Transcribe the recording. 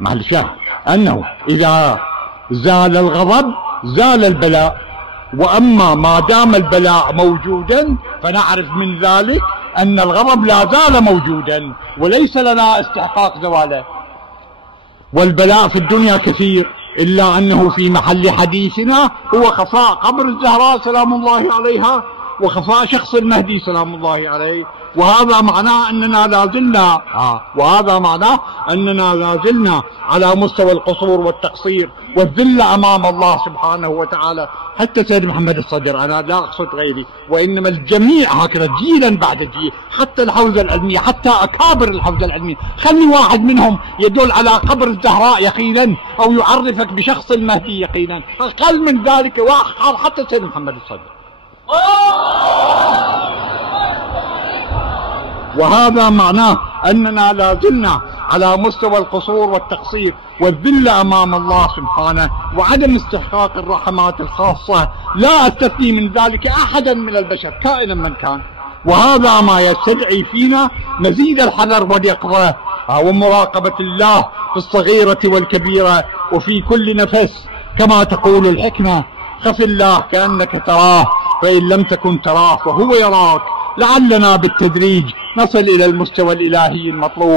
محل الشاهد أنه إذا زال الغضب زال البلاء، وأما ما دام البلاء موجودا فنعرف من ذلك أن الغضب لا زال موجودا وليس لنا استحقاق زواله. والبلاء في الدنيا كثير، إلا أنه في محل حديثنا هو خفاء قبر الزهراء سلام الله عليها وخفاء شخص المهدي سلام الله عليه، وهذا معناه أننا لا زلنا على مستوى القصور والتقصير والذلة أمام الله سبحانه وتعالى. حتى سيد محمد الصدر، أنا لا أقصد غيري، وإنما الجميع هكذا جيلا بعد جيل، حتى الحوزة العلمية، حتى أكابر الحوزة العلمية، خلي واحد منهم يدل على قبر الزهراء يقينا أو يعرفك بشخص المهدي يقينا، أقل من ذلك وأحقر حتى سيد محمد الصدر. وهذا معناه أننا لا زلنا على مستوى القصور والتقصير والذلة أمام الله سبحانه وعدم استحقاق الرحمات الخاصة، لا أستثني من ذلك أحدا من البشر كائنا من كان. وهذا ما يستدعي فينا مزيد الحذر واليقظة ومراقبة الله في الصغيرة والكبيرة وفي كل نفس، كما تقول الحكمة: خف الله كأنك تراه فإن لم تكن تراه فهو يراك. لعلنا بالتدريج نصل إلى المستوى الإلهي المطلوب.